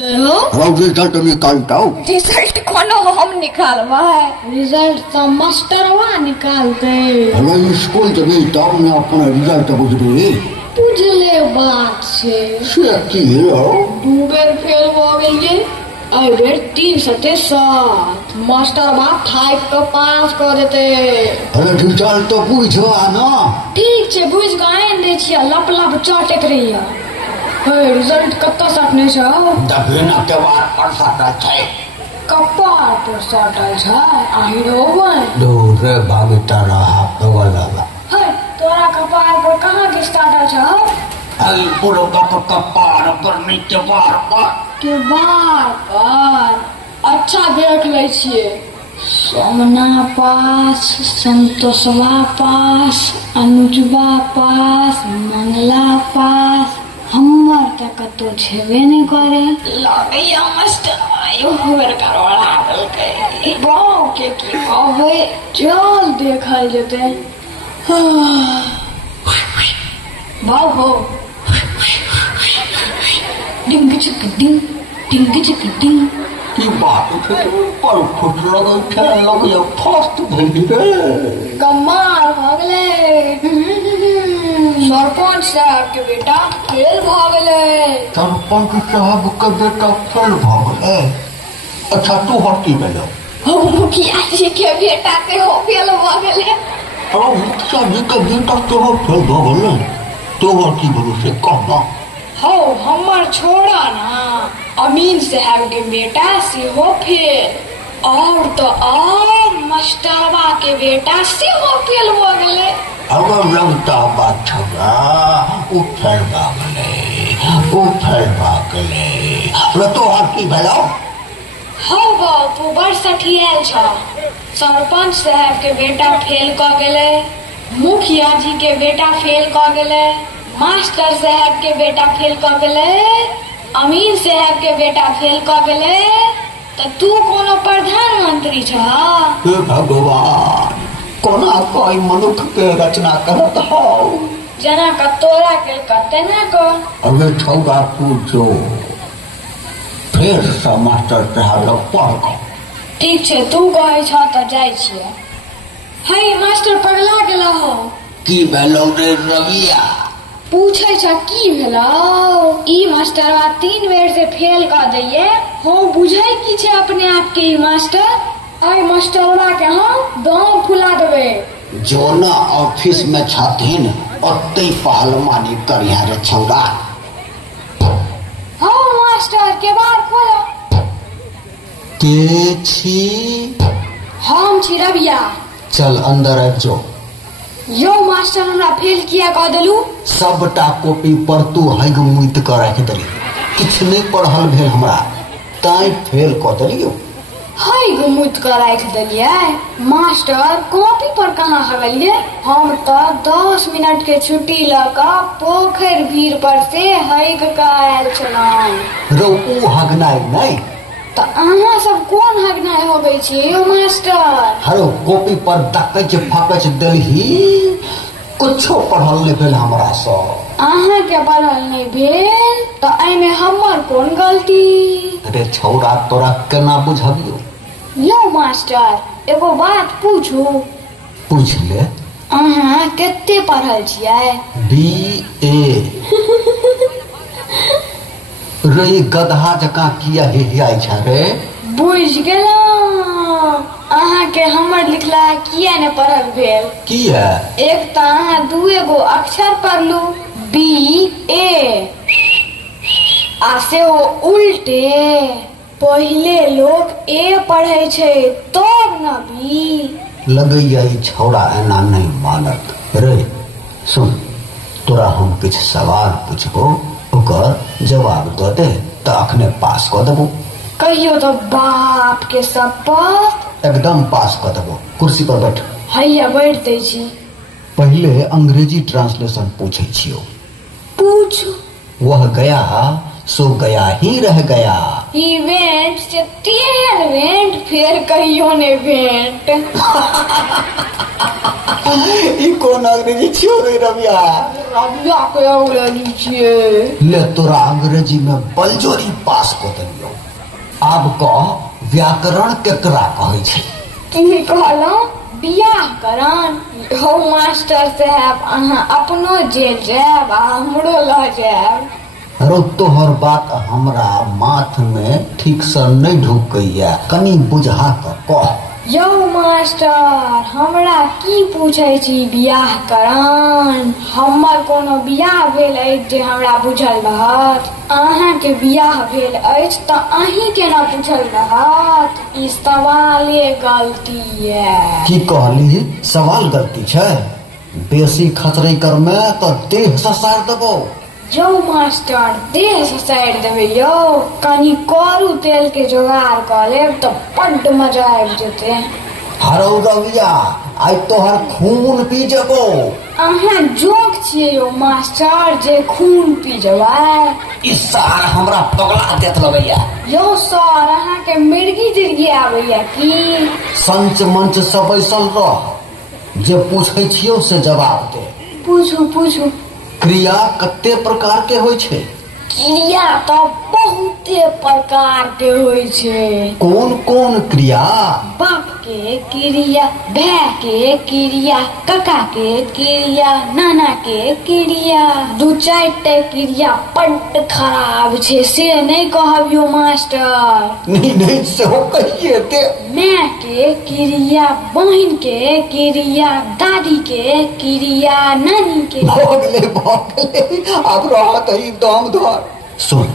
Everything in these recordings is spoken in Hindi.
रिजल्ट निकालता हूँ। रिजल्ट कोनो हम निकालवा है। रिजल्ट तो मास्टरवा निकालते। हेलो स्कूल जब तब न अपना रिजल्ट बुझबे। बुझले बात से की हो 2 बेर फेल हो गेलिए, आई बेर 307। मास्टरवा 5 को पास कर देते। अरे रिजल्ट तो बुझवा ना। ठीक छे बुझ गए दे छिया, लप लप चटक रही है। रिजल्ट कत्ता साटने छ? दबिना के बाद पर साटल छै। कपार पर साटल छ। आही रोबन दूर रे भागता रहा बगलवा। है तोरा कपार पर कहां के साटल छ? आई पूरा कपार पर नीचे बार पर के बार पर। अच्छा देख ले छिए। सोमना पास, संतोषवा पास, अनुजवा पास, मंगला पास, हमर के कतो छेबे नहीं करे। लगैया मास्टर आयो हुएर करवाड़ा देलकै। बाऊ के की कहबे, चल देखल जेते। बाऊ हो डिंग चिक डिंग, डिंग चिक डिंग। ई बात छै पर फुट लगै छै, लगै फर्स्ट भेली रे। कमाल भ गेलै। सरपंच साहब के बेटा फेल भ गेलै। सरपंच साहब के बेटा फेल भ गेलै। अच्छा तू हटी भेलो। हम मुखिया जी के बेटा के हो फेल भ गेलै। अरे मुखिया जी के बेटा तो फेल भ गेलै, तो हटी भेलो से कहना। हो हमर छोड़ा ना, अमीन साहब के बेटा से हो फेल। और तो और मास्टरवा के बेटा से हो फेल हो गेलै। अगर लगता बात छगा उ फेल भ गेलै, उ फेल भ गेलै। तो हटी भेलो। हो बाऊ तू बड़ सठियाल छ। सरपंच साहब के बेटा फेल क गेलै, मुखिया जी के बेटा फेल क गेलै, मास्टर साहब के बेटा फेल क गेलै, अमीन साहब के बेटा फेल क गेलै, तो तू कोनो प्रधानमंत्री छ? हे भगवान, कोना कोई मनुष्य के रचना करत हो। जना का तोरा के तेना को। अबे छौड़ा तू जो फिर से मास्टर साहब लग पढ़। ठीक छे तू कहै छ त जाय छियै। हे मास्टर पगला गेला हो। की भेलौ रे रविया? पूछे छ की भेलौ? ई मास्टरवा 3 बेर से फेल कर दैये। हो बुझै की छे अपने आप के ई मास्टर? आई मास्टरवा के हम दांव फुला देबे। जो ना ऑफिस में छथिन ओते पहलवानी करिया रे छौड़ा। हाँ मास्टर के बार खोलो। के छी? हम छी रविया। चल अंदर आ जो। यो मास्टर हमरा फेल किया कह देलू? सबटा कॉपी पर तू हैग मुइत कर राख देली, किछ नहीं पढ़ल भेल हमरा, ताई फेल क देलियो। हैग मुइत कर राख देलिए? मास्टर कॉपी पर कहाँ हगलिए? हम तो 10 मिनट के छुट्टी लगा पोखर भीड़ पर से हैग का आयल छलौं। रो उ हगनाई नहीं तो अहाँ सब कोन हगनाई हो गई छी यो मास्टर? हरो कॉपी पर दकच फकच देलही, कुछो पढ़ल नहीं भेल हमरा स। अहाँ के पढ़ल नहीं भेल तो एमे हमर कोन गलती? अरे छौड़ा तोरा केना बुझबियो? यो मास्टर एगो बात पूछू। पूछ ले। अहाँ केते पढ़ल छियै? BA। रे गधा जका किया हिहियाई छ रे? बुझ गेलौं। अहाँ के हमर लिखला किया ने पढ़ल भेल? किया? एक तो अहाँ 2 गो अक्षर पढ़लू BA, आ से वो उल्टे। पहले लोग A पढ़े छे तब न B। लगैया ई छौड़ा एना नहीं मानत। रे सुन, तोरा हम कुछ सवाल पूछबो, ओकर जवाब द दे त अखने पास क देबो। कहियो तो बाप के शपथ। एकदम पास क देबो। कुर्सी पर बैठ। हैया बैठ दै छी। पहले अंग्रेजी ट्रांसलेशन पूछे छियो। पूछो। वह गया सो गया ही रह गया। He went से 3 went, फिर कहियो ने went। ई कौन अंग्रेजी छियो रे रविया? रविया के अंग्रेजी छिये। ले तोरा अंग्रेजी में बलजोरी पास क देनी। आब कह व्याकरण केकरा कहै छै? की कहलहुँ? बियाह करन? हो मास्टर साहब, अहाँ अपनो जेल जायब आ हमरो लऽ जायब। अरे तोहर बात हमरा माथ में ठीक से नहीं ढुकैया, कनी बुझा के कह। यौ मास्टर, हमरा की पूछे छी बियाह करन? हमर कोनो बियाह भेल अछि जे हमरा बुझल रहत? अहाँ के बियाह भेल अछि तऽ अहीं केना बुझल रहत? ई सवाले गलती है। की कहली? सवाल गलती छै? बेसी खतरे कर में तो देह ससार देबो। यौ मास्टर, देह ससारि देबै यौ। कनी करू तेल के जोगाड़ कऽ लेब तऽ बड्ड मजा आबि जेतै। हरौ रविया, आइ तोहर खून पी जेबो। अहाँ जोक छियै यौ मास्टर जे खून पी जेबै। ई सार हमरा पगला देत लगैया। यौ सर, अहाँ के मिर्गी तिर्गी आबैया की? संच मंच से बैसल रह, जे पूछै छियौ से जवाब दे। पूछू पूछू। क्रिया कते प्रकार के होय छै? क्रिया तो बहुते प्रकार के होय छै। कौन कौन क्रिया? बाप के क्रिया, भाई के क्रिया, काका के क्रिया, नाना के क्रिया। दू चार टा क्रिया बड्ड खराब छै, से नहीं कहबियो मास्टर। नहीं से हो कहिए दे। माँ के क्रिया, बहन के क्रिया, दादी के क्रिया, नानी के। भोगले अब रहत ही दम धर। सुन,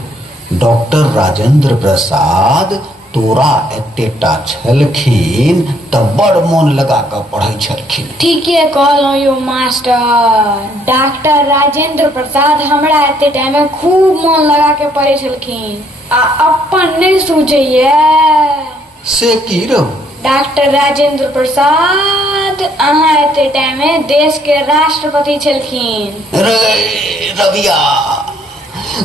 डॉक्टर राजेंद्र प्रसाद तोरा एतेटा छलखिन तऽ बड़ मन लगा कऽ पढ़ै छलखिन। ठीके कहलहुँ यौ मास्टर। डॉक्टर राजेंद्र प्रसाद हमरा एते टाइम में खूब मन लगा के पढ़ै छलखिन आ अपन नहीं सूझैया। से की रहो? डॉक्टर राजेंद्र प्रसाद अहाँ एते टाइम में देश के राष्ट्रपति छलखिन। रे रविया,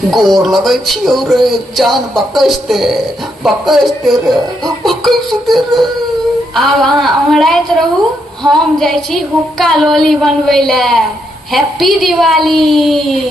गोर लगै छियौ रे, जान बकैस दे रे, बकैस दे रे। आब अहाँ ओंघराइत रहू, हम जाइ छी हुक्का लोली बनबै लए। हैप्पी दिवाली।